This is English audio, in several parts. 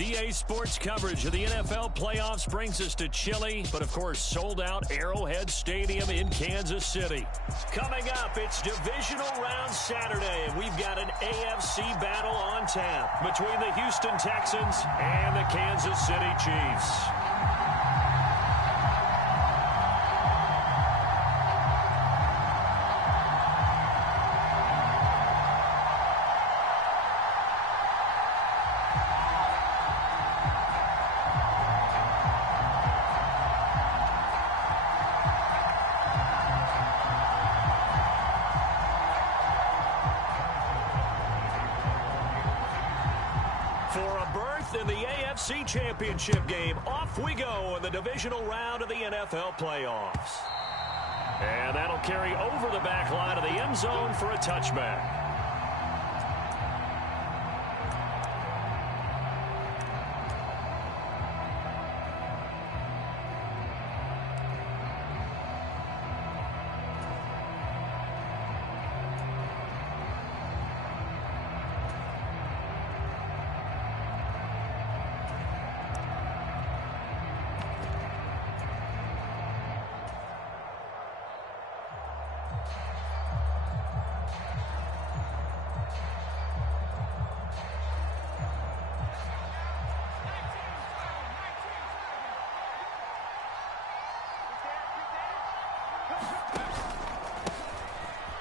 EA Sports coverage of the NFL playoffs brings us to chilly, but of course sold out Arrowhead Stadium in Kansas City. Coming up, it's Divisional Round Saturday, and we've got an AFC battle on tap between the Houston Texans and the Kansas City Chiefs. In the AFC Championship game, off we go in the divisional round of the NFL playoffs. And that'll carry over the back line of the end zone for a touchback.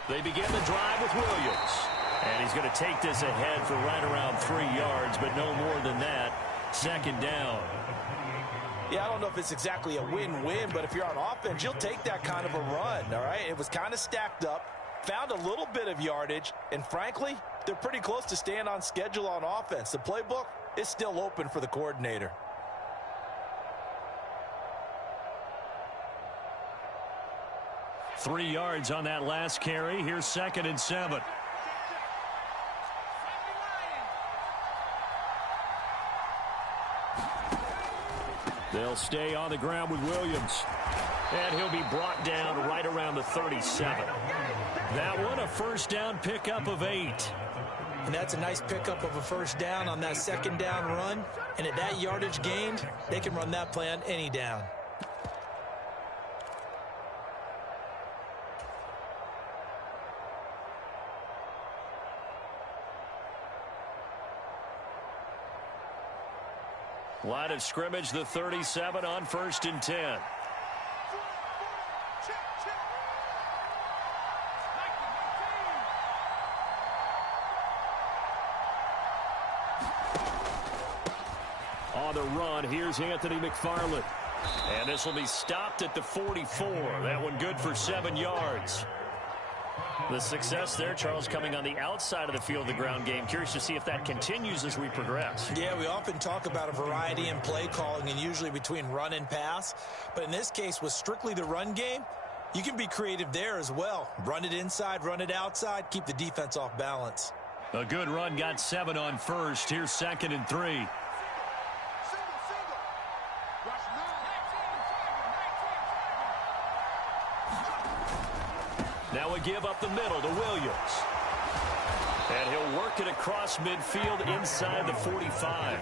They begin the drive with Williams. And he's going to take this ahead for right around 3 yards, but no more than that. Second down. Yeah, I don't know if it's exactly a win-win, but if you're on offense, you'll take that kind of a run, all right? It was kind of stacked up, found a little bit of yardage, and frankly, they're pretty close to staying on schedule on offense. The playbook is still open for the coordinator. Three yards on that last carry. Here's 2nd and 7. They'll stay on the ground with Williams. And he'll be brought down right around the 37. That one, a first down pickup of 8. And that's a nice pickup of a first down on that second down run. And at that yardage gained, they can run that play on any down. Line of scrimmage, the 37 on 1st and 10. On the run, here's Anthony McFarland. And this will be stopped at the 44. That one good for 7 yards. The success there, Charles, coming on the outside of the field, the ground game. Curious to see if that continues as we progress. Yeah, we often talk about a variety in play calling and usually between run and pass. But in this case, with strictly the run game, you can be creative there as well. Run it inside, run it outside, keep the defense off balance. A good run got 7 on 1st. Here's 2nd and 3. Now a give up the middle to Williams. And he'll work it across midfield inside the 45.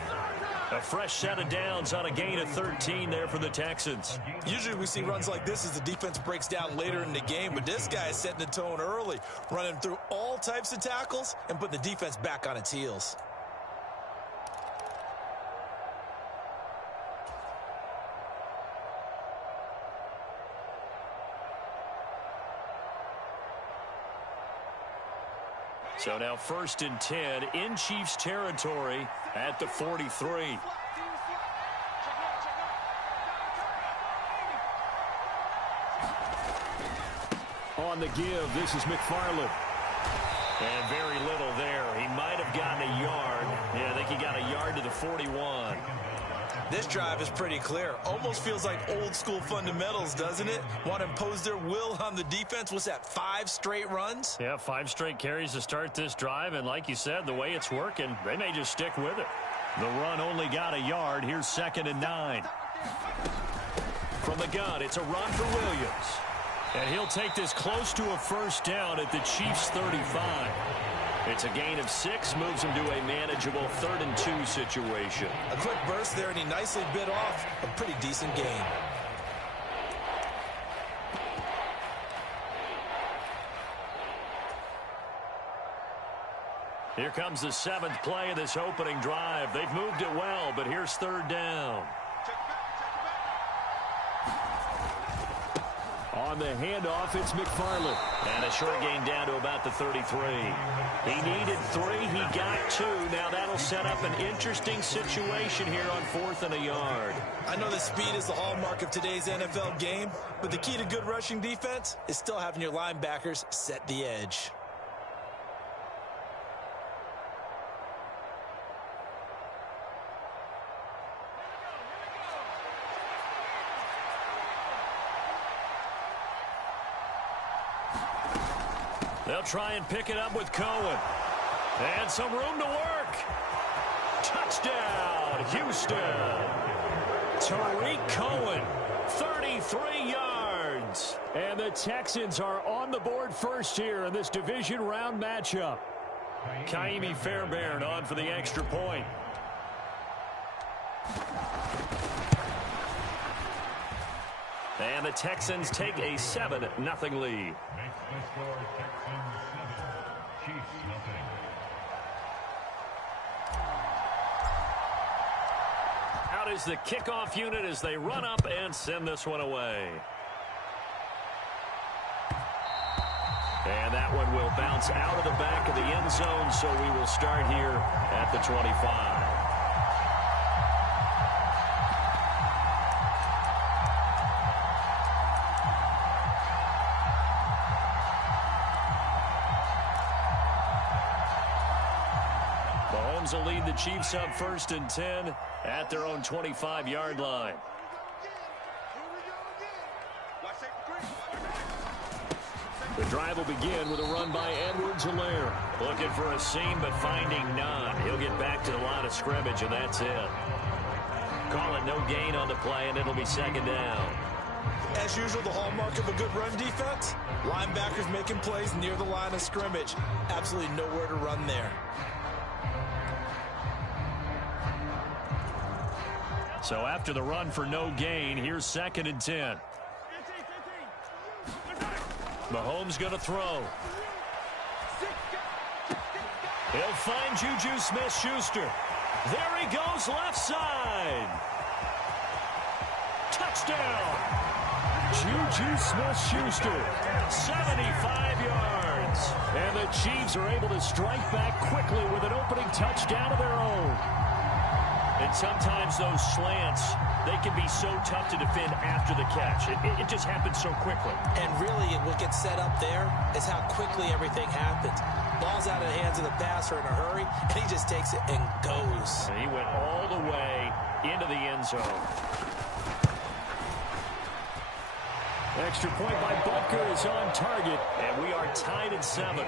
A fresh set of downs on a gain of 13 there for the Texans. Usually we see runs like this as the defense breaks down later in the game, but this guy is setting the tone early, running through all types of tackles and putting the defense back on its heels. So now 1st and 10 in Chiefs territory at the 43. On the give, this is McFarland. And very little there. He might have gotten a yard. Yeah, I think he got a yard to the 41. This drive is pretty clear. Almost feels like old school fundamentals, doesn't it? Want to impose their will on the defense. What's that, 5 straight runs? Yeah, 5 straight carries to start this drive. And like you said, the way it's working, they may just stick with it. The run only got a yard. Here's 2nd and 9. From the gun, it's a run for Williams. And he'll take this close to a first down at the Chiefs' 35. It's a gain of 6, moves him to a manageable 3rd and 2 situation. A quick burst there, and he nicely bit off a pretty decent gain. Here comes the 7th play of this opening drive. They've moved it well, but here's 3rd down. On the handoff, it's McFarland. And a short gain down to about the 33. He needed 3. He got 2. Now that'll set up an interesting situation here on 4th and a yard. I know that speed is the hallmark of today's NFL game, but the key to good rushing defense is still having your linebackers set the edge. They'll try and pick it up with Cohen. And some room to work. Touchdown, Houston. Tariq Cohen, 33 yards. And the Texans are on the board first here in this division round matchup. Kaimi Fairbairn on for the extra point. And the Texans take a 7-0 lead. Out is the kickoff unit as they run up and send this one away. And that one will bounce out of the back of the end zone, so we will start here at the 25. Mahomes will lead the Chiefs up 1st and 10 at their own 25-yard line. The drive will begin with a run by Edwards-Helaire. Looking for a seam, but finding none. He'll get back to the line of scrimmage, and that's it. Call it no gain on the play, and it'll be 2nd down. As usual, the hallmark of a good run defense, linebackers making plays near the line of scrimmage. Absolutely nowhere to run there. So after the run for no gain, here's 2nd and 10. Mahomes going to throw. He'll find Juju Smith-Schuster. There he goes, left side. Touchdown. Juju Smith-Schuster, 75 yards. And the Chiefs are able to strike back quickly with an opening touchdown of their own. And sometimes those slants, they can be so tough to defend after the catch. It just happens so quickly. And really, what gets set up there is how quickly everything happens. Ball's out of the hands of the passer in a hurry, and he just takes it and goes. And he went all the way into the end zone. Extra point by Butker is on target, and we are tied at 7.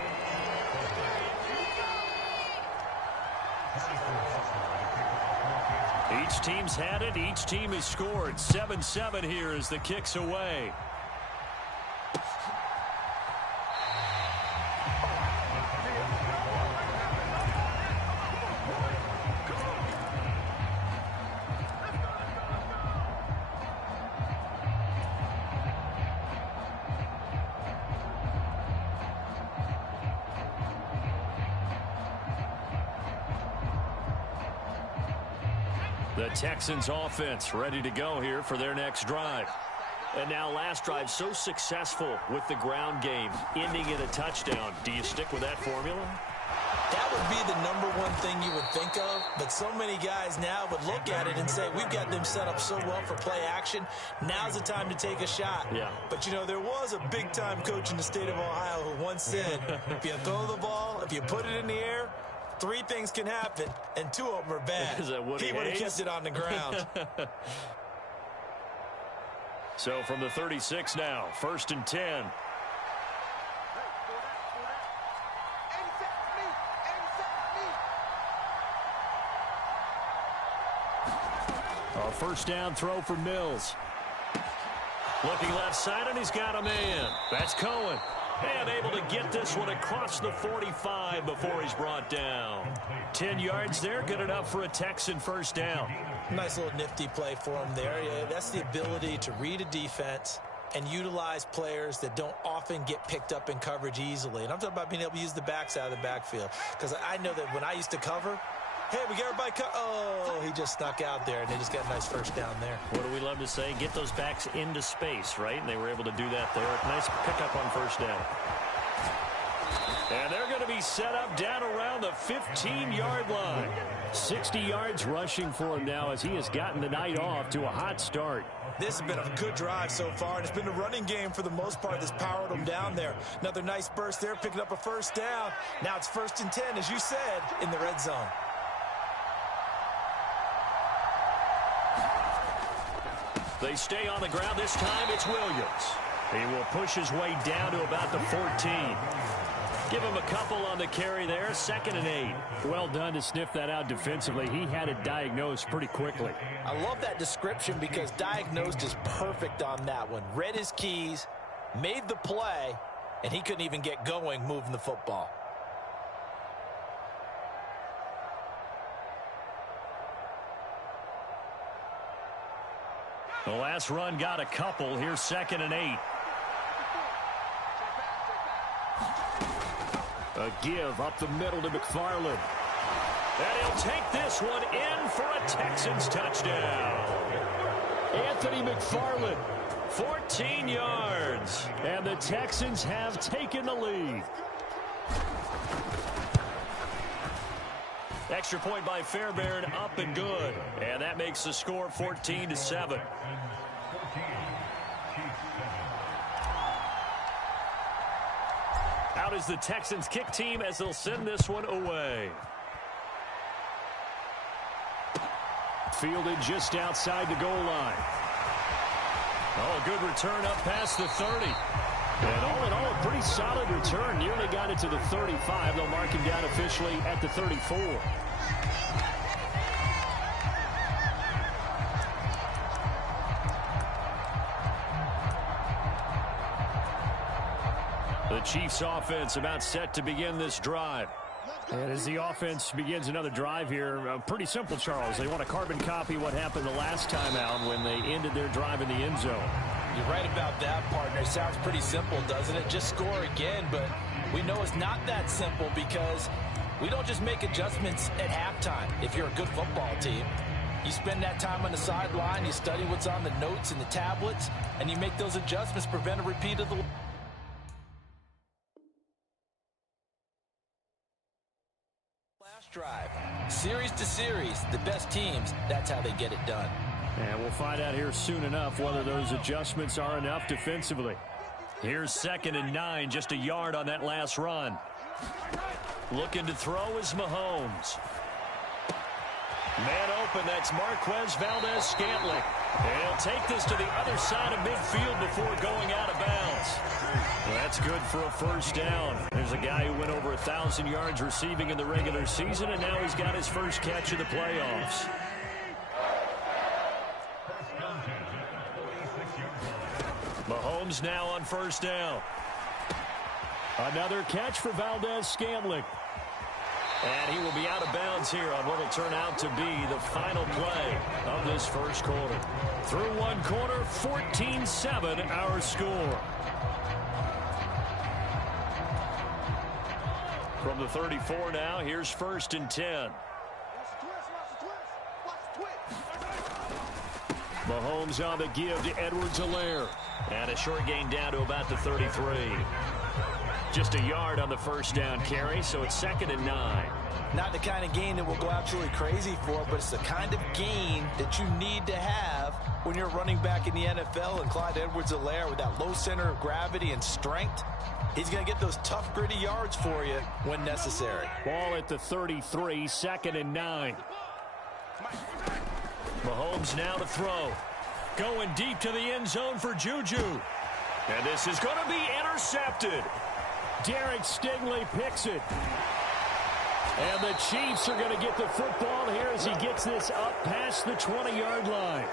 Each team's had it. Each team has scored. 7-7 here as the kick's away. The Texans offense ready to go here for their next drive. And now last drive so successful with the ground game, ending in a touchdown. Do you stick with that formula? That would be the #1 thing you would think of, but so many guys now would look at it and say, we've got them set up so well for play action. Now's the time to take a shot. Yeah. But, you know, there was a big-time coach in the state of Ohio who once said, if you throw the ball, if you put it in the air, 3 things can happen, and 2 of them are bad. Is that Woody He would have Hayes? kept it on the ground. So from the 36 now, 1st and 10. A first down throw for Mills. Looking left side, and he's got a man. That's Cohen. And able to get this one across the 45 before he's brought down. 10 yards there, good enough for a Texan first down. Nice little nifty play for him there. Yeah, that's the ability to read a defense and utilize players that don't often get picked up in coverage easily. And I'm talking about being able to use the backs out of the backfield. Because I know that when I used to cover, hey, we get everybody oh, he just snuck out there, and they just got a nice first down there. What do we love to say? Get those backs into space, right? And they were able to do that there. Nice pickup on first down. And they're going to be set up down around the 15-yard line. 60 yards rushing for him now as he has gotten the night off to a hot start. This has been a good drive so far, and it's been a running game for the most part that's powered them down there. Another nice burst there, picking up a first down. Now it's 1st and 10, as you said, in the red zone. They stay on the ground. This time it's Williams. He will push his way down to about the 14. Give him a couple on the carry there. 2nd and 8. Well done to sniff that out defensively. He had it diagnosed pretty quickly. I love that description because diagnosed is perfect on that one. Read his keys, made the play, and he couldn't even get going moving the football. The last run got a couple. Here's 2nd and 8. A give up the middle to McFarland. And he'll take this one in for a Texans touchdown. Anthony McFarland. 14 yards. And the Texans have taken the lead. Extra point by Fairbairn, up and good. And that makes the score 14-7. Out is the Texans kick team as they'll send this one away. Fielded just outside the goal line. Oh, a good return up past the 30. And all in all, a pretty solid return. Nearly got it to the 35. They'll mark him down officially at the 34. The Chiefs offense about set to begin this drive. And as the offense begins another drive here, pretty simple, Charles. They want to carbon copy what happened the last time out when they ended their drive in the end zone. You're right about that, partner. It sounds pretty simple, doesn't it? Just score again, but we know it's not that simple because we don't just make adjustments at halftime. If you're a good football team, you spend that time on the sideline, you study what's on the notes and the tablets, and you make those adjustments, prevent a repeat of the last drive. Series to series, the best teams, that's how they get it done. And we'll find out here soon enough whether those adjustments are enough defensively. Here's 2nd and 9, just a yard on that last run. Looking to throw is Mahomes. Man open, that's Marquez Valdes-Scantling. And he'll take this to the other side of midfield before going out of bounds. Well, that's good for a first down. There's a guy who went over 1,000 yards receiving in the regular season, and now he's got his first catch of the playoffs. Mahomes now on first down. Another catch for Valdes-Scantling. And he will be out of bounds here on what will turn out to be the final play of this first quarter. Through one quarter, 14-7 our score. From the 34 now, here's 1st and 10. Mahomes on the give to Edwards-Helaire. And a short gain down to about the 33. Just a yard on the first down carry, so it's 2nd and 9. Not the kind of gain that we'll go absolutely crazy for, but it's the kind of gain that you need to have when you're running back in the NFL. And Clyde Edwards-Helaire, with that low center of gravity and strength, he's going to get those tough, gritty yards for you when necessary. Ball at the 33, 2nd and 9. Mahomes now to throw. Going deep to the end zone for Juju. And this is going to be intercepted. Derek Stingley picks it. And the Chiefs are going to get the football here as he gets this up past the 20-yard line.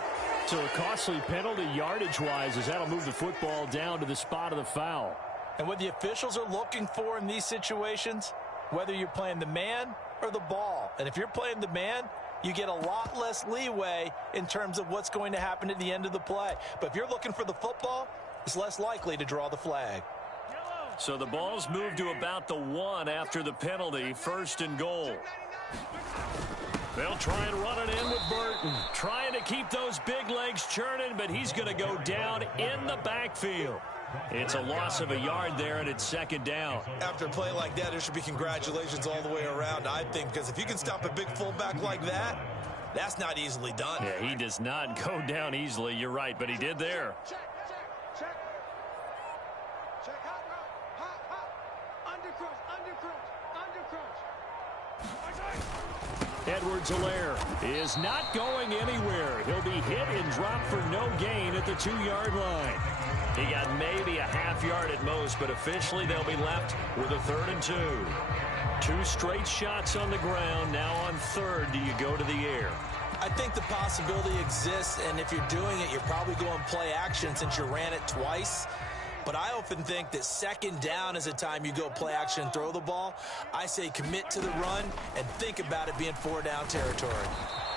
So a costly penalty yardage-wise as that'll move the football down to the spot of the foul. And what the officials are looking for in these situations, whether you're playing the man or the ball. And if you're playing the man, you get a lot less leeway in terms of what's going to happen at the end of the play. But if you're looking for the football, it's less likely to draw the flag. So the ball's moved to about the 1 after the penalty, 1st and goal. They'll try and run it in with Burton. Trying to keep those big legs churning, but he's going to go down in the backfield. It's a loss of a yard there, and it's 2nd down. After a play like that, there should be congratulations all the way around, I think, because if you can stop a big fullback like that, that's not easily done. Yeah, he does not go down easily. You're right, but he did there. Edwards-Helaire is not going anywhere. He'll be hit and dropped for no gain at the 2-yard line. He got maybe a half yard at most, but officially they'll be left with a 3rd and 2. 2 straight shots on the ground. Now on 3rd, do you go to the air? I think the possibility exists, and if you're doing it, you're probably going play action since you ran it twice. But I often think that 2nd down is the time you go play action and throw the ball. I say commit to the run and think about it being 4-down territory.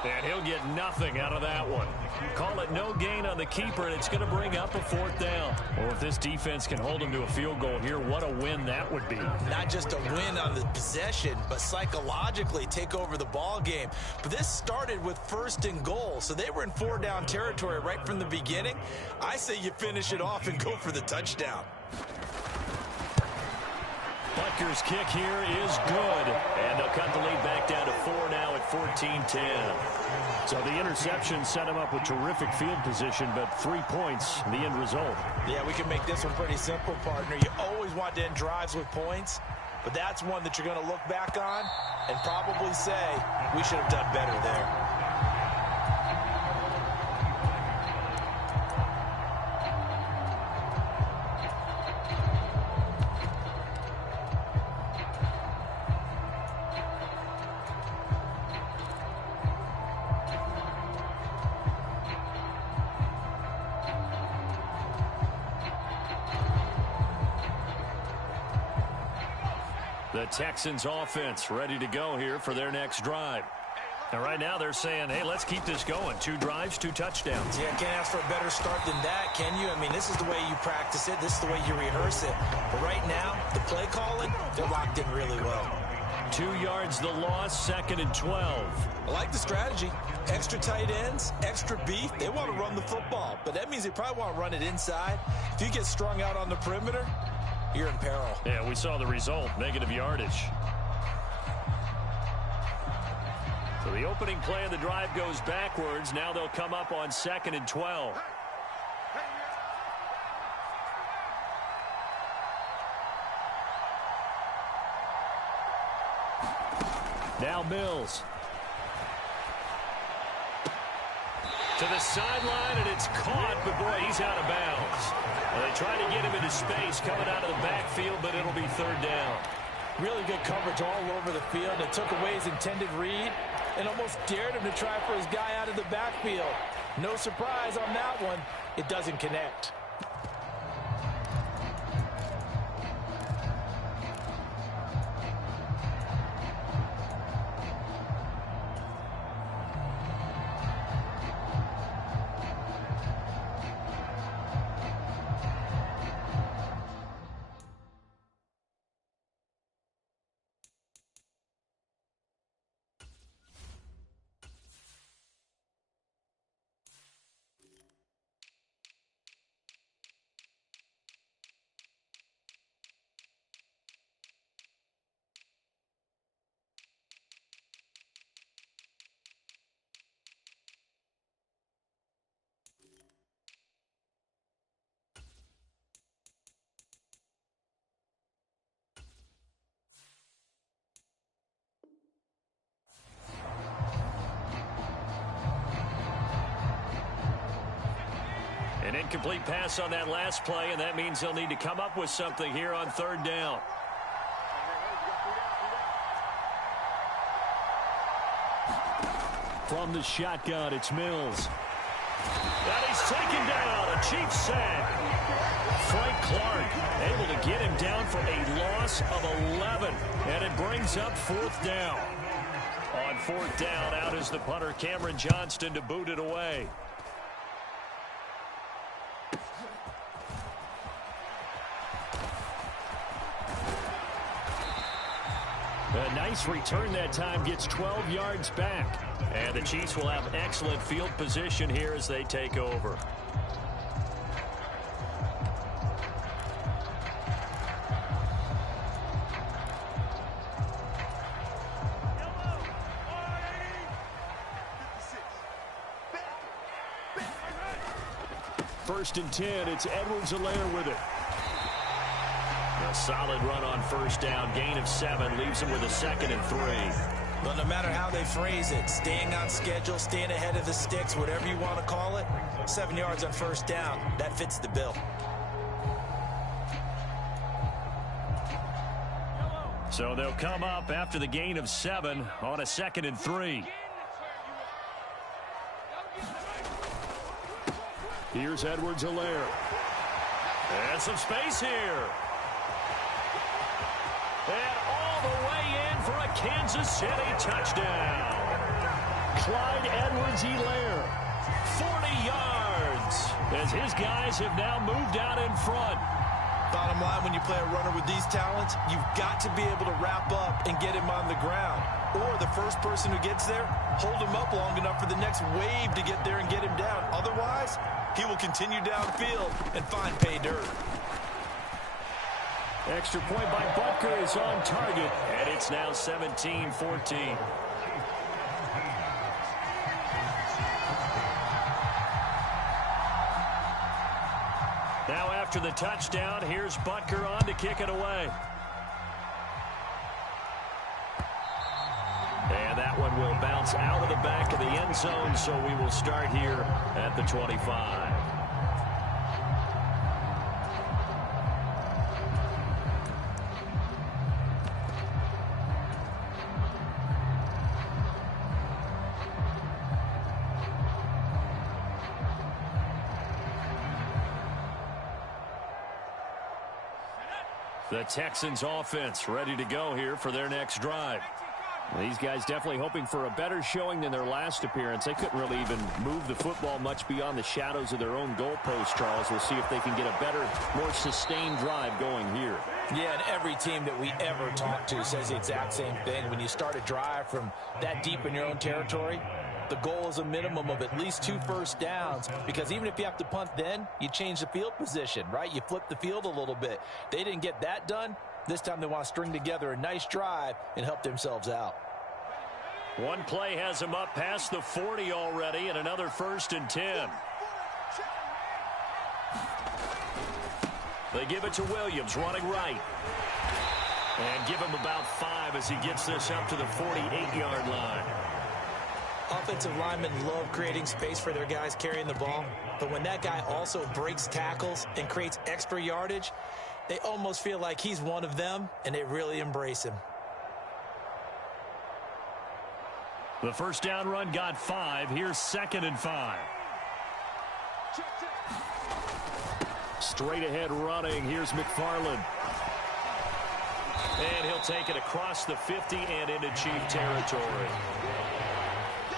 And he'll get nothing out of that one. Call it no gain on the keeper, and it's going to bring up a 4th down. Well, if this defense can hold him to a field goal here, what a win that would be. Not just a win on the possession, but psychologically take over the ball game. But this started with 1st and goal, so they were in 4-down territory right from the beginning. I say you finish it off and go for the touchdown. Butker's kick here is good, and they'll cut the lead back down to 4 now at 14-10. So the interception set him up with terrific field position, but 3 points, the end result. Yeah, we can make this one pretty simple, partner. You always want to end drives with points, but that's one that you're going to look back on and probably say, we should have done better there. The Texans offense ready to go here for their next drive. And right now they're saying, hey, let's keep this going. 2 drives, 2 touchdowns. Yeah, can't ask for a better start than that, can you? I mean, this is the way you practice it. This is the way you rehearse it. But right now, the play calling, they're locked in really well. 2 yards the loss, 2nd and 12. I like the strategy. Extra tight ends, extra beef. They want to run the football, but that means they probably want to run it inside. If you get strung out on the perimeter, you're in peril. Yeah, we saw the result, negative yardage. So the opening play of the drive goes backwards. Now they'll come up on 2nd and 12. Now Mills. To the sideline, and it's caught, but boy, he's out of bounds. Well, they tried to get him into space coming out of the backfield, but it'll be 3rd down. Really good coverage all over the field. It took away his intended read and almost dared him to try for his guy out of the backfield. No surprise on that one. It doesn't connect. An incomplete pass on that last play, and that means they'll need to come up with something here on 3rd down. From the shotgun, it's Mills. And he's taken down, a Chiefs sack. Frank Clark able to get him down for a loss of 11. And it brings up 4th down. On 4th down, out is the punter, Cameron Johnston, to boot it away. A nice return that time, gets 12 yards back. And the Chiefs will have excellent field position here as they take over. First and 10, it's Edwards-Helaire with it. A solid run on 1st down, gain of 7, leaves him with a 2nd and 3. Well, no matter how they phrase it, staying on schedule, staying ahead of the sticks, whatever you want to call it, 7 yards on 1st down, that fits the bill. So they'll come up after the gain of 7 on a 2nd and 3. Here's Edwards-Helaire. And some space here. And all the way in for a Kansas City touchdown. Clyde Edwards-Helaire, 40 yards, as his guys have now moved out in front. Bottom line, when you play a runner with these talents, you've got to be able to wrap up and get him on the ground. Or the first person who gets there, hold him up long enough for the next wave to get there and get him down. Otherwise, he will continue downfield and find pay dirt. Extra point by Butker is on target, and it's now 17-14. Now after the touchdown, here's Butker on to kick it away. And that one will bounce out of the back of the end zone, so we will start here at the 25. The Texans offense ready to go here for their next drive. These guys definitely hoping for a better showing than their last appearance. They couldn't really even move the football much beyond the shadows of their own goalpost, Charles. We'll see if they can get a better, more sustained drive going here. Yeah, and every team that we ever talk to says the exact same thing. When you start a drive from that deep in your own territory, the goal is a minimum of at least 2 first downs, because even if you have to punt then, you change the field position, right? You flip the field a little bit. They didn't get that done. This time they want to string together a nice drive and help themselves out. One play has him up past the 40 already, and another 1st and 10. They give it to Williams, running right. And give him about 5 as he gets this up to the 48-yard line. Offensive linemen love creating space for their guys carrying the ball, but when that guy also breaks tackles and creates extra yardage, they almost feel like he's one of them, and they really embrace him. The first down run got 5. Here's 2nd and 5. Straight ahead running. Here's McFarland. And he'll take it across the 50 and into Chief territory.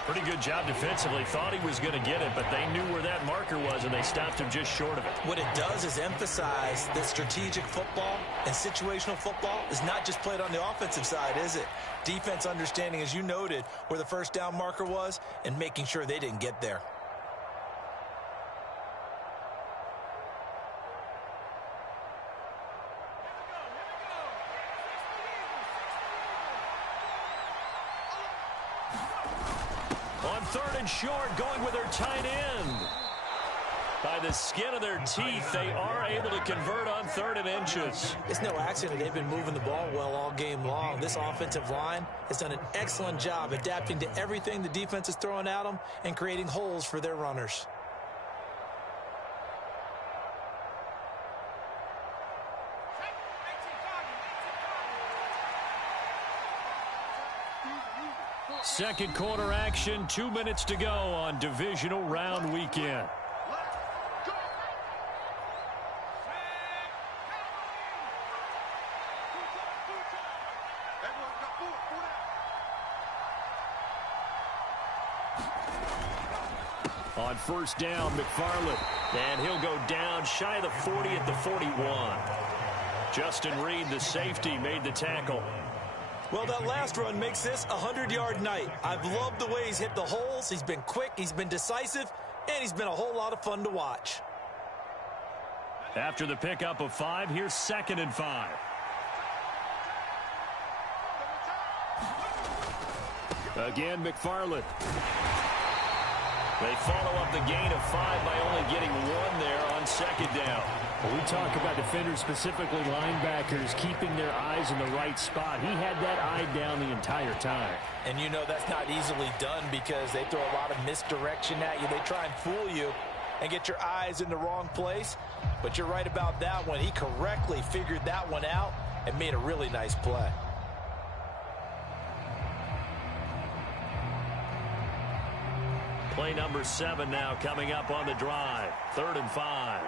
Pretty good job defensively. Thought he was going to get it, but they knew where that marker was, and they stopped him just short of it. What it does is emphasize that strategic football and situational football is not just played on the offensive side, is it? Defense understanding, as you noted, where the first down marker was and making sure they didn't get there. On 3rd and short, going with their tight end. By the skin of their teeth, they are able to convert on 3rd and inches. It's no accident they've been moving the ball well all game long. This offensive line has done an excellent job adapting to everything the defense is throwing at them and creating holes for their runners. Second quarter action, 2 minutes to go on divisional round weekend. On first down, McFarland. And he'll go down shy of the 40 at the 41. Justin Reed, the safety, made the tackle. Well, that last run makes this a 100-yard night. I've loved the way he's hit the holes. He's been quick, he's been decisive, and he's been a whole lot of fun to watch. After the pickup of 5, here's 2nd and 5. Again, McFarland. They follow up the gain of 5 by only getting 1 there on 2nd down. Well, we talk about defenders, specifically linebackers, keeping their eyes in the right spot. He had that eye down the entire time. And you know that's not easily done because they throw a lot of misdirection at you. They try and fool you and get your eyes in the wrong place. But you're right about that one. He correctly figured that one out and made a really nice play. Play number 7 now coming up on the drive. 3rd and 5.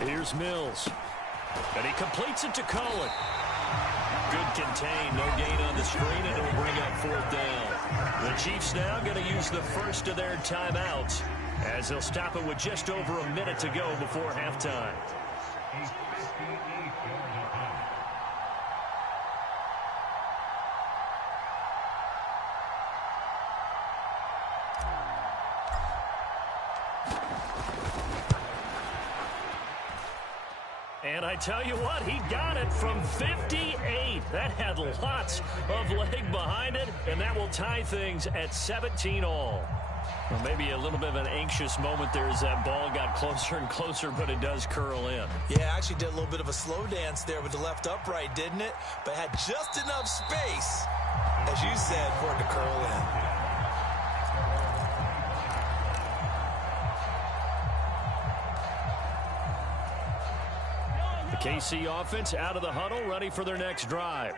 Here's Mills. And he completes it to Cohen. Good contain, no gain on the screen, and it'll bring up 4th down. The Chiefs now going to use the first of their timeouts as they'll stop it with just over a minute to go before halftime. And I tell you what, he got it from 58. That had lots of leg behind it, and that will tie things at 17 all. Well, maybe a little bit of an anxious moment there as that ball got closer and closer, but it does curl in. Yeah, actually did a little bit of a slow dance there with the left upright, didn't it? But had just enough space, as you said, for it to curl in. The KC offense out of the huddle, ready for their next drive.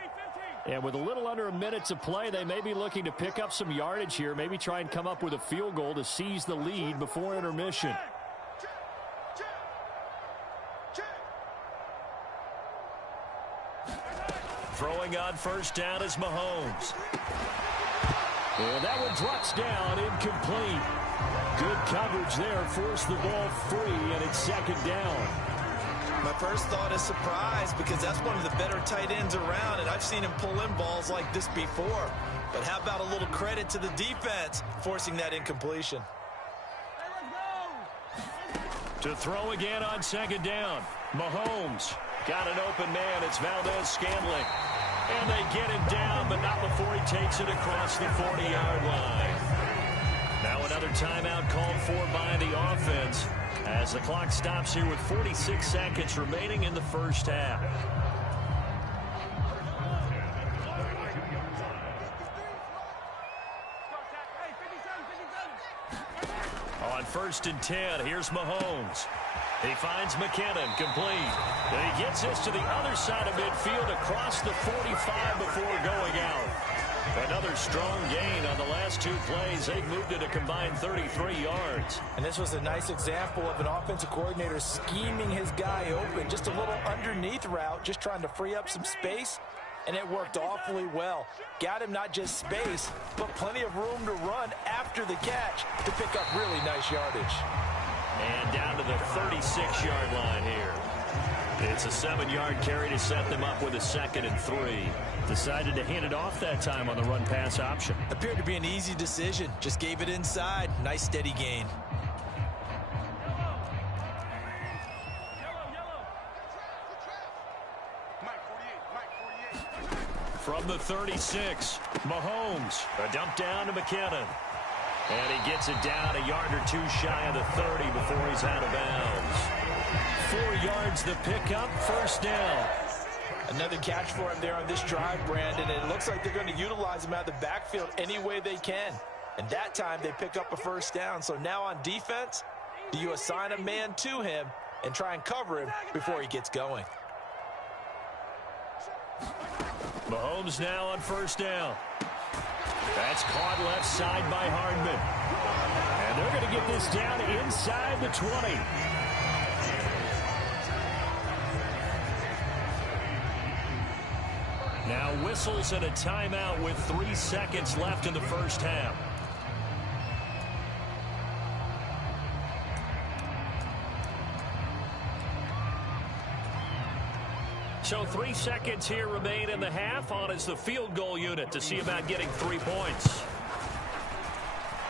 And with a little under a minute to play, they may be looking to pick up some yardage here, maybe try and come up with a field goal to seize the lead before intermission. Throwing on first down is Mahomes. And that one drops down, incomplete. Good coverage there, forced the ball free, and it's 2nd down. My first thought is surprise because that's one of the better tight ends around, and I've seen him pull in balls like this before. But how about a little credit to the defense forcing that incompletion? To throw again on 2nd down. Mahomes got an open man. It's Valdez-Scantling. And they get him down, but not before he takes it across the 40-yard line. Now another timeout called for by the offense as the clock stops here with 46 seconds remaining in the first half. On 1st and 10, here's Mahomes. He finds McKinnon, complete. Then he gets this to the other side of midfield across the 45 before going out. Another strong gain on the last 2 plays. They've moved it a combined 33 yards. And this was a nice example of an offensive coordinator scheming his guy open. Just a little underneath route, just trying to free up some space. And it worked awfully well. Got him not just space, but plenty of room to run after the catch to pick up really nice yardage. And down to the 36-yard line here. It's a 7-yard carry to set them up with a 2nd and 3. Decided to hand it off that time on the run-pass option. Appeared to be an easy decision. Just gave it inside. Nice steady gain. From the 36, Mahomes. A dump down to McKinnon. And he gets it down a yard or 2 shy of the 30 before he's out of bounds. 4 yards the pickup, first down. Another catch for him there on this drive, Brandon. And it looks like they're going to utilize him out of the backfield any way they can. And that time they pick up a first down. So now on defense, do you assign a man to him and try and cover him before he gets going? Mahomes now on first down. That's It's caught left side by Hardman. And they're going to get this down inside the 20. Now whistles and a timeout with 3 seconds left in the first half. So 3 seconds here remain in the half. On is the field goal unit to see about getting 3 points.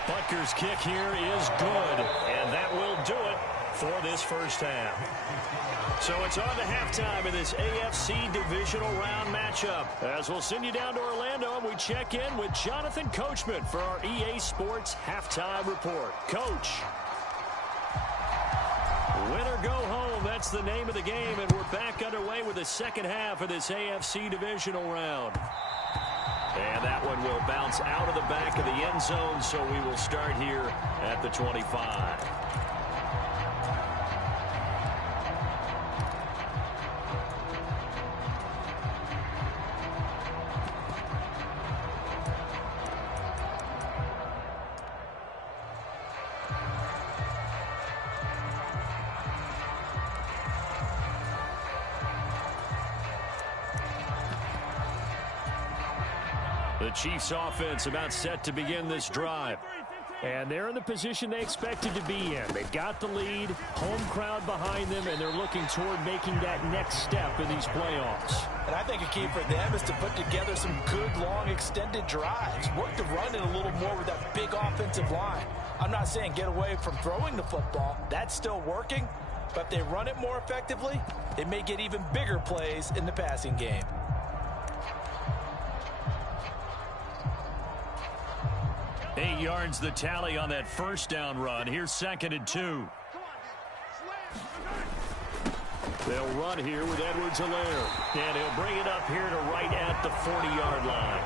Butker's kick here is good, and that will do it for this first half. So it's on to halftime in this AFC divisional round matchup. As we'll send you down to Orlando, and we check in with Jonathan Coachman for our EA Sports Halftime Report. Coach. Win or go home, that's the name of the game, and we're back underway with the second half of this AFC divisional round. And that one will bounce out of the back of the end zone, so we will start here at the 25. The Chiefs offense about set to begin this drive. And they're in the position they expected to be in. They've got the lead, home crowd behind them, and they're looking toward making that next step in these playoffs. And I think a key for them is to put together some good, long, extended drives. Work the run in a little more with that big offensive line. I'm not saying get away from throwing the football. That's still working. But if they run it more effectively, they may get even bigger plays in the passing game. Eight yards the tally on that first down run. Here's 2nd and 2. They'll run here with Edwards-Helaire. And he'll bring it up here to right at the 40-yard line.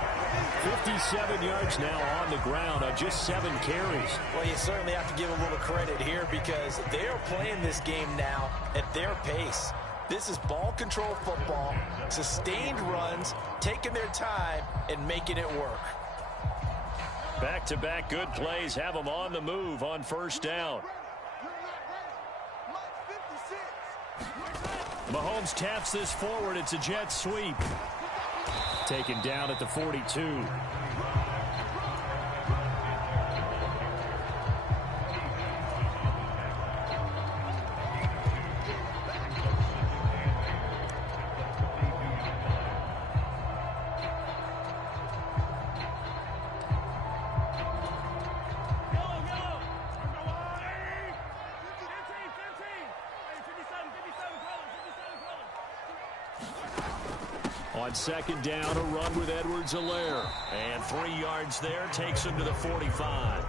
57 yards now on the ground on just 7 carries. Well, you certainly have to give a little credit here because they are playing this game now at their pace. This is ball control football, sustained runs, taking their time and making it work. Back-to-back good plays have them on the move on first down. Mahomes taps this forward. It's a jet sweep. Taken down at the 42. On second down, a run with Edwards-Helaire. And 3 yards there takes him to the 45.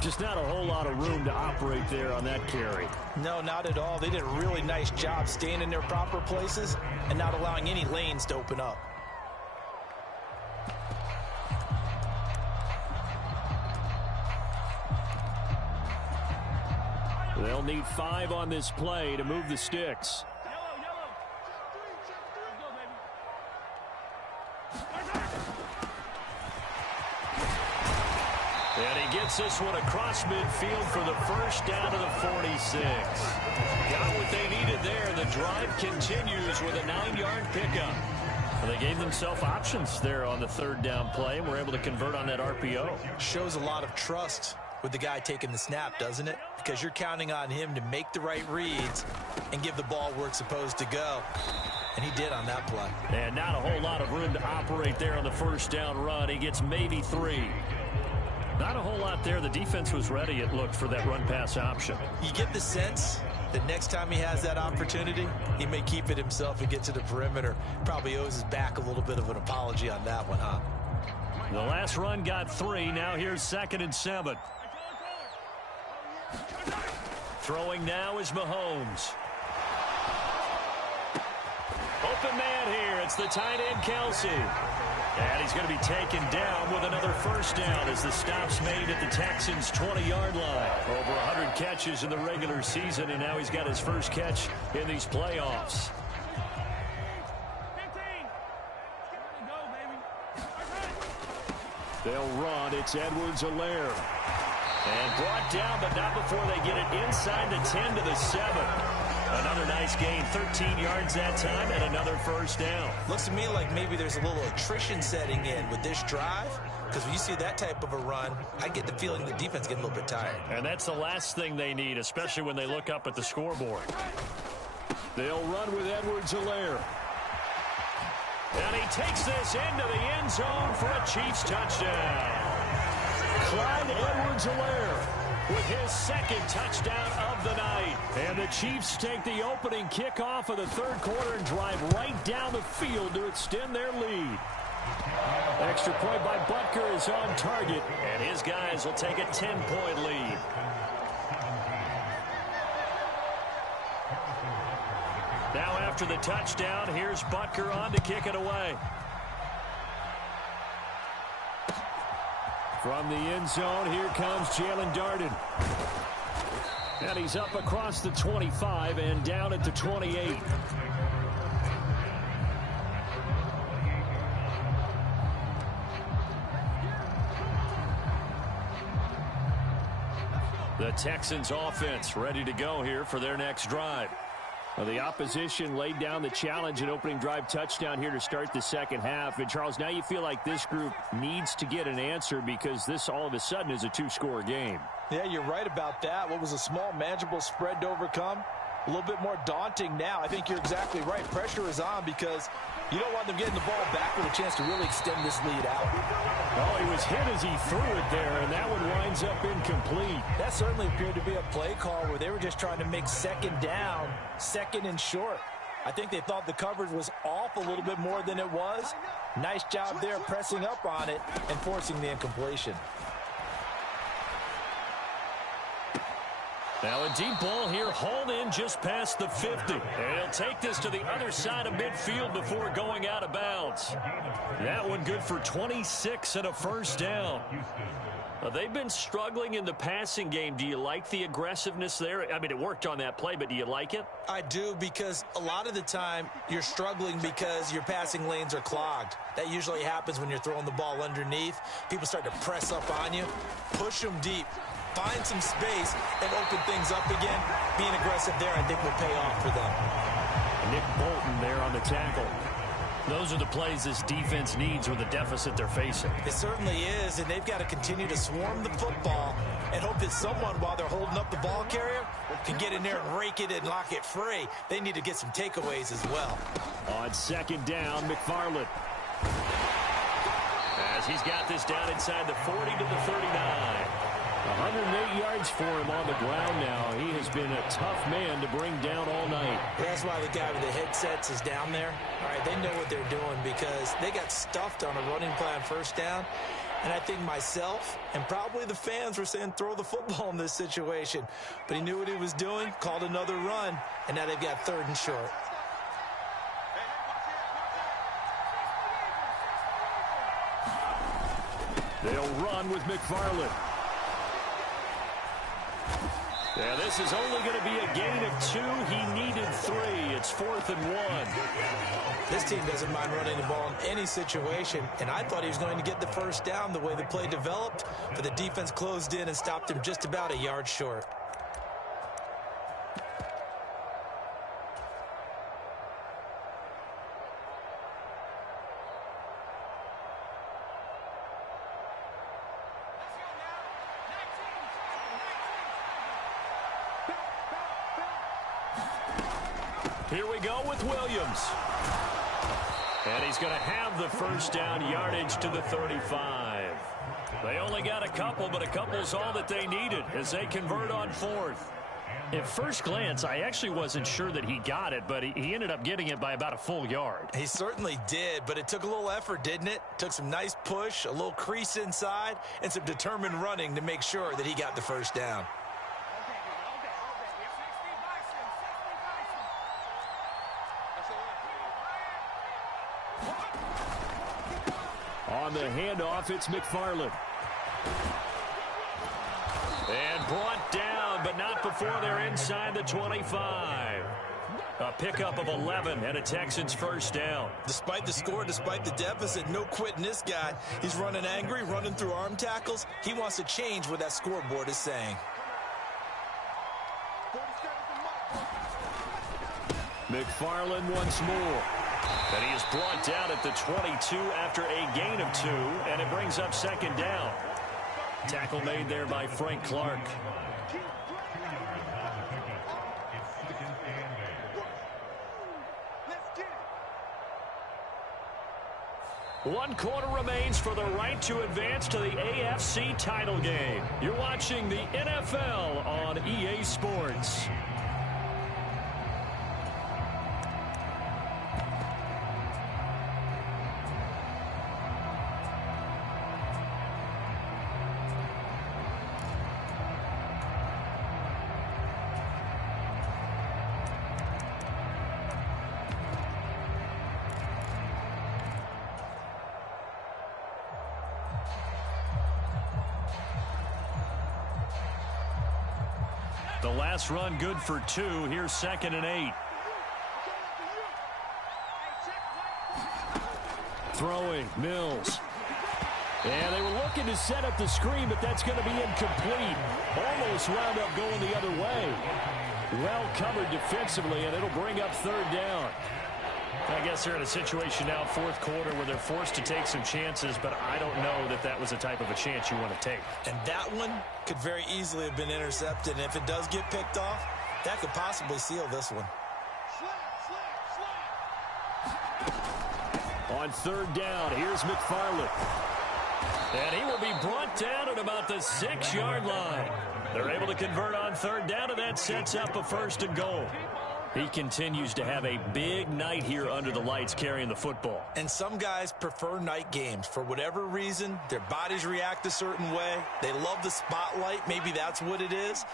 Just not a whole lot of room to operate there on that carry. No, not at all. They did a really nice job staying in their proper places and not allowing any lanes to open up. They'll need 5 on this play to move the sticks. And he gets this one across midfield for the first down to the 46. Got what they needed there. The drive continues with a 9-yard pickup. Well, they gave themselves options there on the third down play and were able to convert on that RPO. Shows a lot of trust with the guy taking the snap, doesn't it? Because you're counting on him to make the right reads and give the ball where it's supposed to go. And he did on that play. And not a whole lot of room to operate there on the first down run. He gets maybe 3. Not a whole lot there. The defense was ready, it looked, for that run-pass option. You get the sense that next time he has that opportunity, he may keep it himself and get to the perimeter. Probably owes his back a little bit of an apology on that one, huh? The last run got 3. Now here's 2nd and 7. Throwing now is Mahomes. Open man here. It's the tight end, Kelsey. And he's going to be taken down with another first down as the stop's made at the Texans' 20-yard line. Over 100 catches in the regular season, and now he's got his first catch in these playoffs. They'll run. It's Edwards-Helaire. And brought down, but not before they get it inside the 10 to the 7. Another nice gain, 13 yards that time, and another first down. Looks to me like maybe there's a little attrition setting in with this drive, because when you see that type of a run, I get the feeling the defense getting a little bit tired. And that's the last thing they need, especially when they look up at the scoreboard. They'll run with Edwards-Helaire. And he takes this into the end zone for a Chiefs touchdown. Clyde Edwards-Helaire with his second touchdown of the night. And the Chiefs take the opening kickoff of the third quarter and drive right down the field to extend their lead. Extra point by Butker is on target. And his guys will take a 10-point lead. Now after the touchdown, here's Butker on to kick it away. From the end zone, here comes Jalen Darden. And he's up across the 25 and down at the 28. The Texans offense ready to go here for their next drive. Well, the opposition laid down the challenge and opening drive touchdown here to start the second half. And, Charles, now you feel like this group needs to get an answer because this all of a sudden is a two-score game. Yeah, you're right about that. What was a small, manageable spread to overcome? A little bit more daunting now. I think you're exactly right. Pressure is on because you don't want them getting the ball back with a chance to really extend this lead out. Oh, he was hit as he threw it there, and that one winds up incomplete. That certainly appeared to be a play call where they were just trying to make second down, second and short. I think they thought the coverage was off a little bit more than it was. Nice job there pressing up on it and forcing the incompletion. Now a deep ball here, hauled in just past the 50. And he'll take this to the other side of midfield before going out of bounds. That one good for 26 and a first down. They've been struggling in the passing game. Do you like the aggressiveness there? I mean, it worked on that play, but do you like it? I do, because a lot of the time you're struggling because your passing lanes are clogged. That usually happens when you're throwing the ball underneath. People start to press up on you, push them deep, find some space, and open things up again. Being aggressive there, I think, will pay off for them. Nick Bolton there on the tackle. Those are the plays this defense needs with the deficit they're facing. It certainly is, and they've got to continue to swarm the football and hope that someone, while they're holding up the ball carrier, can get in there and rake it and lock it free. They need to get some takeaways as well. On second down, McFarland. As he's got this down inside the 40 to the 39. 108 yards for him on the ground now. He has been a tough man to bring down all night. That's why the guy with the headsets is down there. All right, they know what they're doing because they got stuffed on a running play on first down. And I think myself and probably the fans were saying throw the football in this situation. But he knew what he was doing, called another run, and now they've got third and short. They'll run with McFarland. Yeah, this is only going to be a gain of 2. He needed 3. It's 4th and 1. This team doesn't mind running the ball in any situation, and I thought he was going to get the first down the way the play developed, but the defense closed in and stopped him just about a yard short. Here we go with Williams. And he's going to have the first down, yardage to the 35. They only got a couple, but a couple's all that they needed as they convert on 4th. At first glance, I actually wasn't sure that he got it, but he ended up getting it by about a full yard. He certainly did, but it took a little effort, didn't it? Took some nice push, a little crease inside, and some determined running to make sure that he got the first down. On the handoff, it's McFarland. And brought down, but not before they're inside the 25. A pickup of 11 and a Texans first down. Despite the score, despite the deficit, no quitting this guy. He's running angry, running through arm tackles. He wants to change what that scoreboard is saying. McFarland once more. And he is brought down at the 22 after a gain of 2, and it brings up second down. Tackle made there by Frank Clark. One quarter remains for the right to advance to the AFC title game. You're watching the NFL on EA Sports. The last run good for 2. Here's 2nd and 8. Throwing, Mills. And they were looking to set up the screen, but that's going to be incomplete. Almost wound up going the other way. Well covered defensively, and it'll bring up 3rd down. I guess they're in a situation now, 4th quarter, where they're forced to take some chances, but I don't know that that was the type of a chance you want to take. And that one could very easily have been intercepted, and if it does get picked off, that could possibly seal this one. On 3rd down, here's McFarland. And he will be brought down at about the 6-yard line. They're able to convert on 3rd down, and that sets up a 1st and goal. He continues to have a big night here under the lights carrying the football. And some guys prefer night games. For whatever reason, their bodies react a certain way. They love the spotlight. Maybe that's what it is.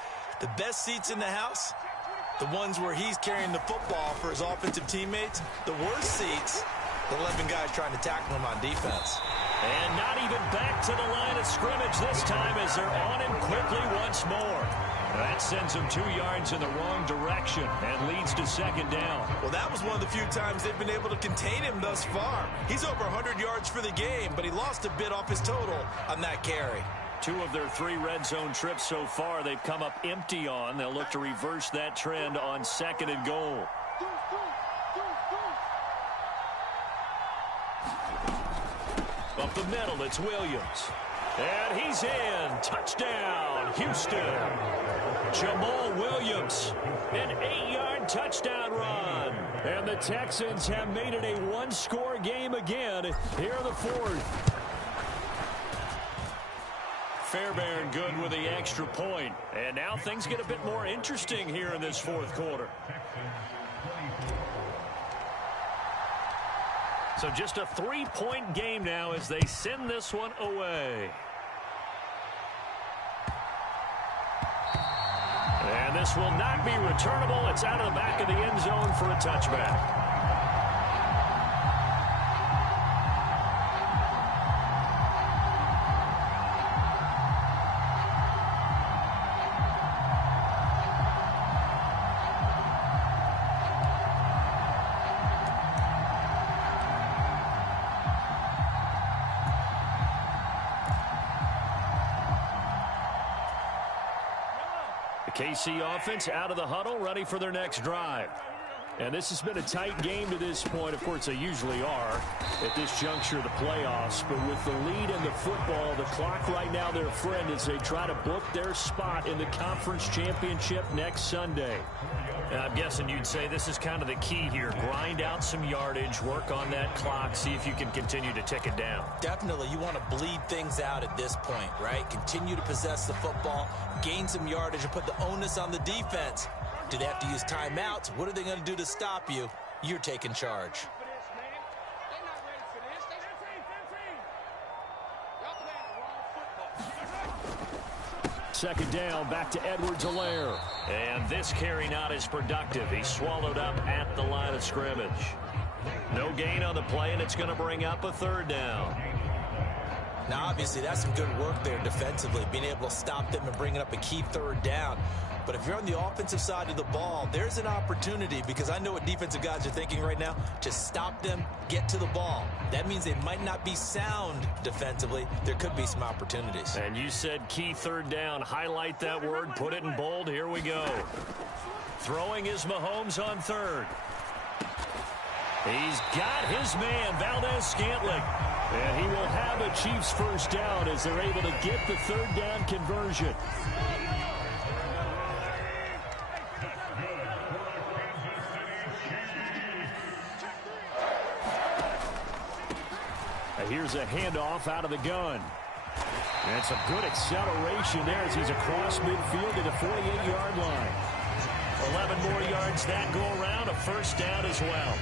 The best seats in the house, the ones where he's carrying the football for his offensive teammates. The worst seats, the 11 guys trying to tackle him on defense. And not even back to the line of scrimmage this time as they're on him quickly once more. That sends him 2 yards in the wrong direction and leads to 2nd down. Well, that was one of the few times they've been able to contain him thus far. He's over 100 yards for the game, but he lost a bit off his total on that carry. 2 of their 3 red zone trips so far they've come up empty on. They'll look to reverse that trend on 2nd and goal. Up the middle, it's Williams. And he's in. Touchdown, Houston. Jamal Williams, an 8-yard touchdown run. And the Texans have made it a 1-score game again here in the 4th. Fairbairn good with the extra point. And now things get a bit more interesting here in this 4th quarter. So just a 3-point game now as they send this one away. And this will not be returnable. It's out of the back of the end zone for a touchback. KC offense out of the huddle, ready for their next drive. And this has been a tight game to this point. Of course, they usually are at this juncture of the playoffs. But with the lead in the football, the clock right now their friend as they try to book their spot in the conference championship next Sunday. And I'm guessing you'd say this is kind of the key here. Grind out some yardage, work on that clock, see if you can continue to tick it down. Definitely, you want to bleed things out at this point, right? Continue to possess the football, gain some yardage, and put the onus on the defense. Do they have to use timeouts? What are they going to do to stop you? You're taking charge. Second down, back to Edwards-Helaire. And this carry not as productive. He's swallowed up at the line of scrimmage. No gain on the play, and it's going to bring up a 3rd down. Now, obviously, that's some good work there defensively, being able to stop them and bringing up a key third down. But if you're on the offensive side of the ball, there's an opportunity, because I know what defensive guys are thinking right now. Just stop them, get to the ball. That means they might not be sound defensively. There could be some opportunities. And you said key third down. Highlight that word, put it in bold. Here we go. Throwing is Mahomes on third. He's got his man, Valdez-Scantling. And he will have a Chiefs first down as they're able to get the third down conversion. Here's a handoff out of the gun. And some good acceleration there as he's across midfield to the 48-yard line. 11 more yards that go around, a first down as well.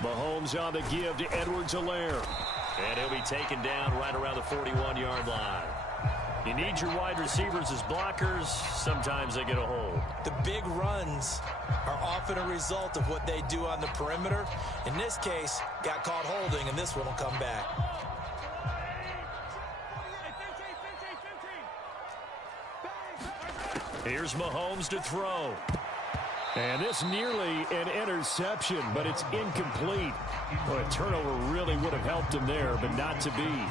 Mahomes on the give to Edwards-Helaire. And he'll be taken down right around the 41-yard line. You need your wide receivers as blockers. Sometimes they get a hold. The big runs are often a result of what they do on the perimeter. In this case, got caught holding, and this one will come back. Here's Mahomes to throw. And this nearly an interception, but it's incomplete. Well, a turnover really would have helped him there, but not to be.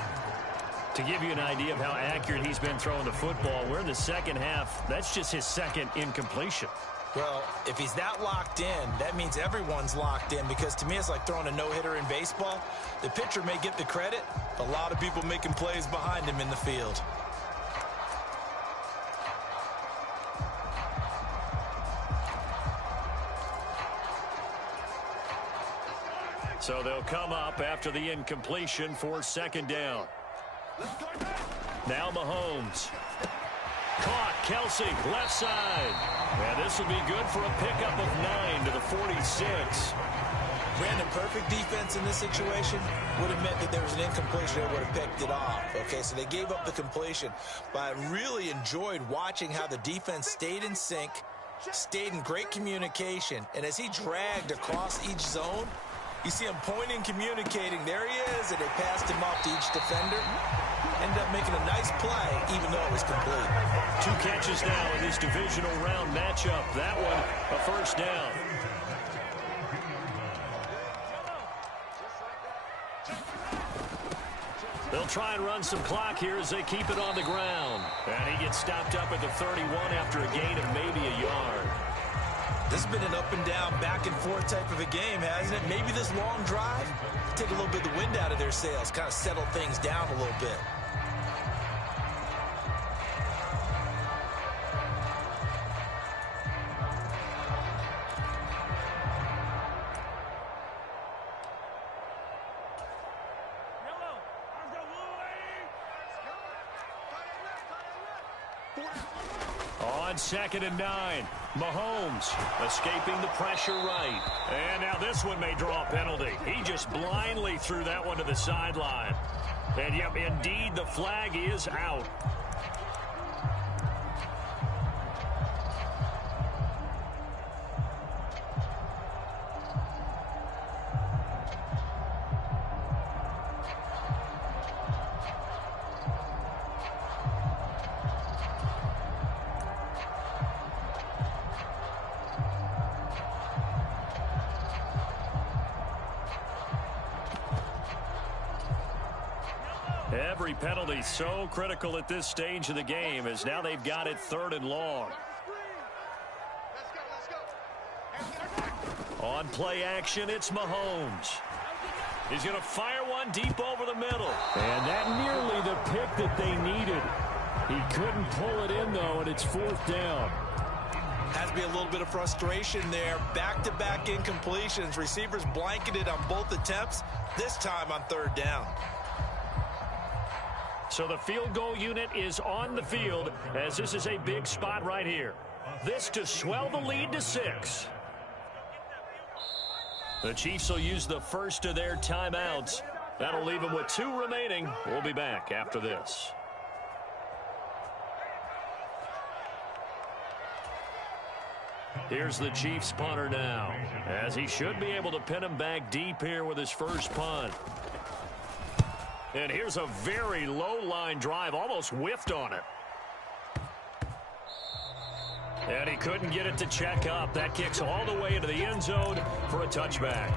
To give you an idea of how accurate he's been throwing the football, we're in the second half. That's just his second incompletion. Well, if he's that locked in, that means everyone's locked in, because to me it's like throwing a no-hitter in baseball. The pitcher may get the credit, but a lot of people making plays behind him in the field. So they'll come up after the incompletion for second down. Now Mahomes. Caught. Kelsey, left side. And this will be good for a pickup of 9 to the 46. Brandon, perfect defense in this situation would have meant that there was an incompletion that would have picked it off. Okay, so they gave up the completion. But I really enjoyed watching how the defense stayed in sync, stayed in great communication. And as he dragged across each zone, you see him pointing, communicating. There he is, and they passed him off to each defender. Ended up making a nice play, even though it was complete. 2 catches now in this divisional round matchup. That one, a first down. They'll try and run some clock here as they keep it on the ground. And he gets stopped up at the 31 after a gain of maybe a yard. This has been an up-and-down, back-and-forth type of a game, hasn't it? Maybe this long drive, take a little bit of the wind out of their sails, kind of settle things down a little bit. On 2nd and 9, Mahomes escaping the pressure right. And now this one may draw a penalty. He just blindly threw that one to the sideline. And yep, indeed, the flag is out. Every penalty so critical at this stage of the game, as now they've got it 3rd and long. On play action, it's Mahomes. He's going to fire one deep over the middle. And that nearly the pick that they needed. He couldn't pull it in, though, and it's 4th down. Has to be a little bit of frustration there. Back-to-back incompletions. Receivers blanketed on both attempts, this time on 3rd down. So the field goal unit is on the field, as this is a big spot right here. This to swell the lead to 6. The Chiefs will use the first of their timeouts. That'll leave them with 2 remaining. We'll be back after this. Here's the Chiefs punter now, as he should be able to pin him back deep here with his first punt. And here's a very low line drive, almost whiffed on it. And he couldn't get it to check up. That kicks all the way into the end zone for a touchback.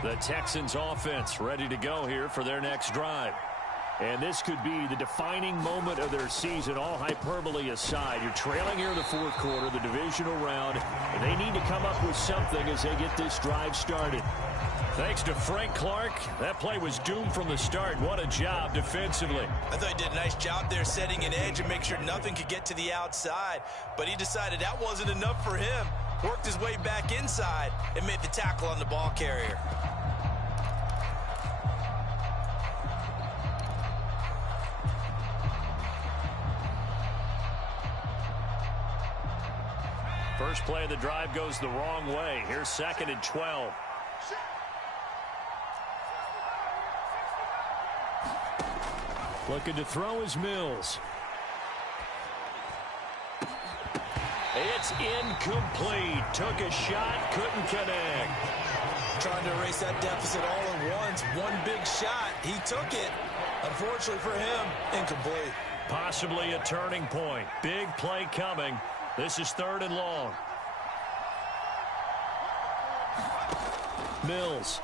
The Texans offense ready to go here for their next drive. And this could be the defining moment of their season, all hyperbole aside. You're trailing here in the fourth quarter, the divisional round, and they need to come up with something as they get this drive started. Thanks to Frank Clark, that play was doomed from the start. What a job defensively. I thought he did a nice job there setting an edge and make sure nothing could get to the outside. But he decided that wasn't enough for him. Worked his way back inside and made the tackle on the ball carrier. First play of the drive goes the wrong way. Here's 2nd and 12. Looking to throw is Mills. It's incomplete. Took a shot, couldn't connect. Trying to erase that deficit all at once. One big shot. He took it. Unfortunately for him, incomplete. Possibly a turning point. Big play coming. This is 3rd and long. Mills.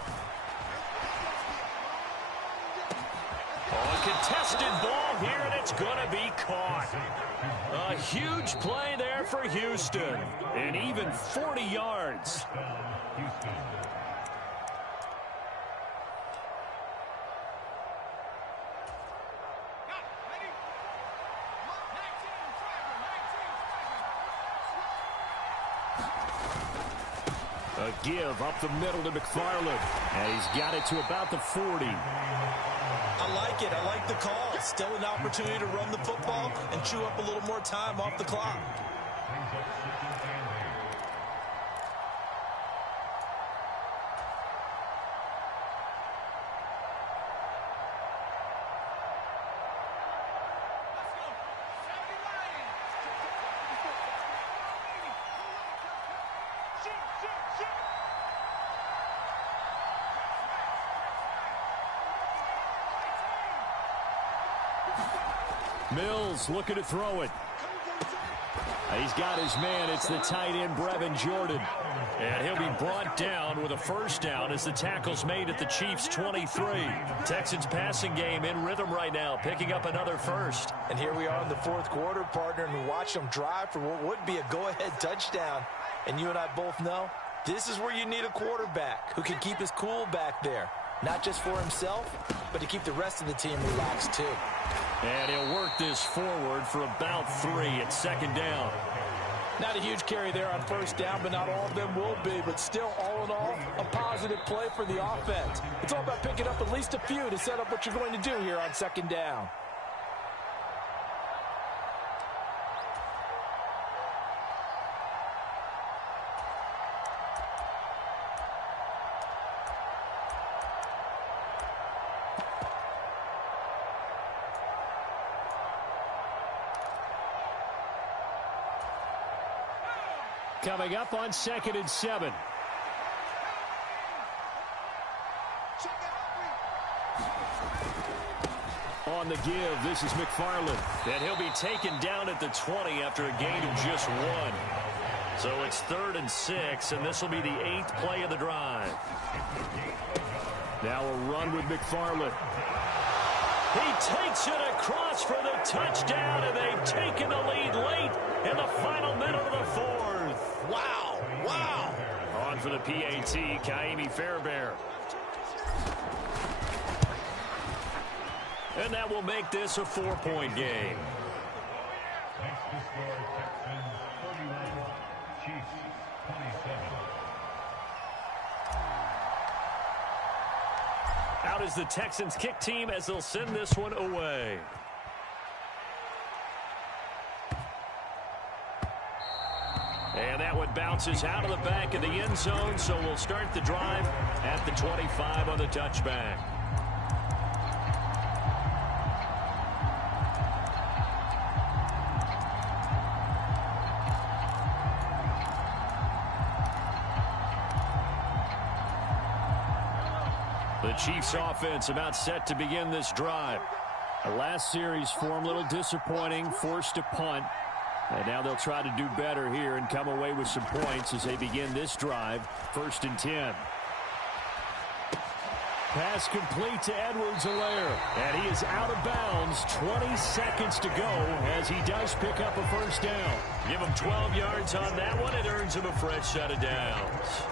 A contested ball here, and it's going to be caught. A huge play there for Houston. And even 40 yards. A give up the middle to McFarland. And he's got it to about the 40. I like it. I like the call. Still an opportunity to run the football and chew up a little more time off the clock. Mills looking to throw it. He's got his man. It's the tight end, Brevin Jordan. And he'll be brought down with a first down as the tackle's made at the Chiefs' 23. Texans passing game in rhythm right now, picking up another first. And here we are in the fourth quarter, partner, and we watch them drive for what would be a go-ahead touchdown. And you and I both know this is where you need a quarterback who can keep his cool back there. Not just for himself, but to keep the rest of the team relaxed too. And he'll work this forward for about 3 at 2nd down. Not a huge carry there on first down, but not all of them will be. But still, all in all, a positive play for the offense. It's all about picking up at least a few to set up what you're going to do here on 2nd down. Coming up on 2nd and 7. On the give, this is McFarland. And he'll be taken down at the 20 after a gain of just 1. So it's 3rd and 6, and this will be the 8th play of the drive. Now a run with McFarland. He takes it across for the touchdown, and they've taken the lead late in the final minute of the 4th. Wow, wow. On for the PAT, Ka'imi Fairbairn. And that will make this a 4-point game. Out is the Texans kick team as they'll send this one away. And that one bounces out of the back of the end zone, so we'll start the drive at the 25 on the touchback. The Chiefs offense about set to begin this drive. The last series form a little disappointing, forced a punt. And now they'll try to do better here and come away with some points as they begin this drive. 1st and 10. Pass complete to Edwards-Helaire. And he is out of bounds. 20 seconds to go as he does pick up a first down. Give him 12 yards on that one. It earns him a fresh set of downs.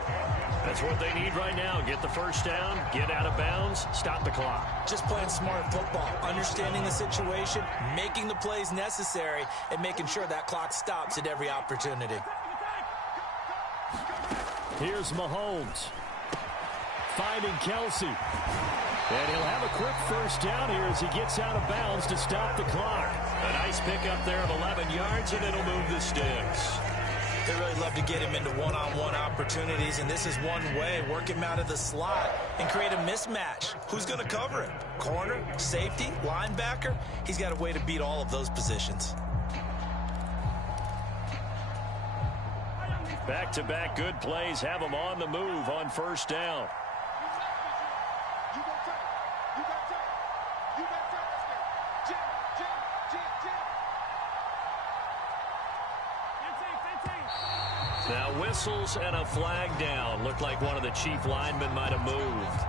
That's what they need right now. Get the first down, get out of bounds, stop the clock. Just playing smart football, understanding the situation, making the plays necessary, and making sure that clock stops at every opportunity. Here's Mahomes. Finding Kelsey. And he'll have a quick first down here as he gets out of bounds to stop the clock. A nice pickup there of 11 yards, and it'll move the sticks. They really love to get him into one-on-one opportunities, and this is one way. Work him out of the slot and create a mismatch. Who's going to cover him? Corner, safety, linebacker? He's got a way to beat all of those positions. Back-to-back good plays have him on the move on first down. Now whistles and a flag down. Looked like one of the Chief linemen might have moved.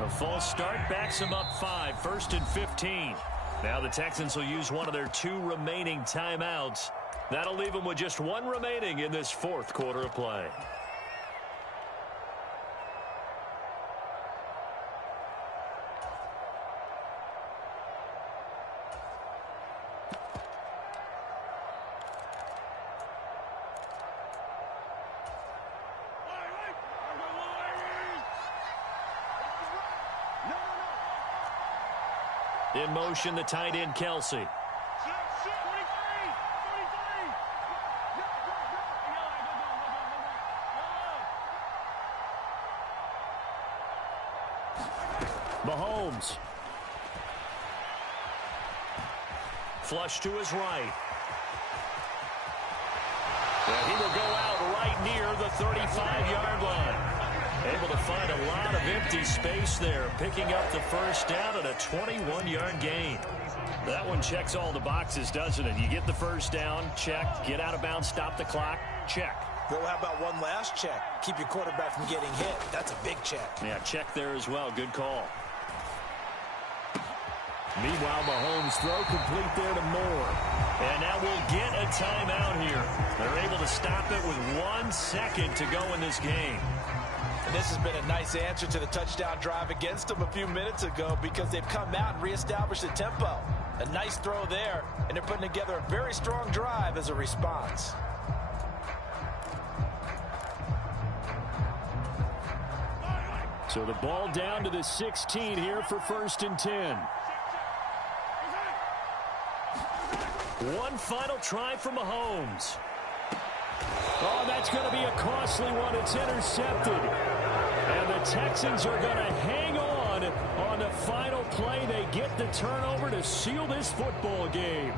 A false start backs them up 5, 1st and 15. Now the Texans will use one of their 2 remaining timeouts. That'll leave them with just 1 remaining in this 4th quarter of play. In motion, the tight end, Kelsey. Mahomes. Flush to his right. And he will go out right near the 35-yard line. Able to find a lot of empty space there, picking up the first down at a 21-yard gain. That one checks all the boxes, doesn't it? You get the first down, check. Get out of bounds, stop the clock, check. Well, how about one last check? Keep your quarterback from getting hit. That's a big check. Yeah, check there as well. Good call. Meanwhile, Mahomes' throw complete there to Moore. And now we'll get a timeout here. They're able to stop it with 1 second to go in this game. And this has been a nice answer to the touchdown drive against them a few minutes ago because they've come out and reestablished the tempo. A nice throw there, and they're putting together a very strong drive as a response. So the ball down to the 16 here for 1st and 10. One final try for Mahomes. Oh, that's going to be a costly one. It's intercepted. And the Texans are going to hang on the final play. They get the turnover to seal this football game.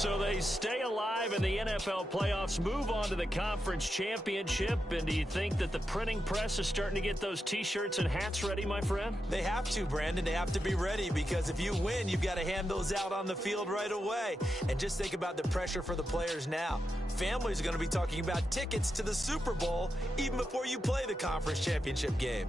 So they stay alive in the NFL playoffs, move on to the conference championship. And do you think that the printing press is starting to get those T-shirts and hats ready, my friend? They have to, Brandon. They have to be ready because if you win, you've got to hand those out on the field right away. And just think about the pressure for the players now. Families are going to be talking about tickets to the Super Bowl even before you play the conference championship game.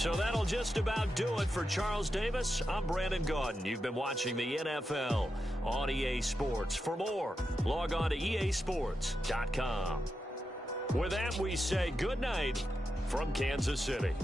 So that'll just about do it for Charles Davis. I'm Brandon Gaudin. You've been watching the NFL on EA Sports. For more, log on to easports.com. With that, we say good night from Kansas City.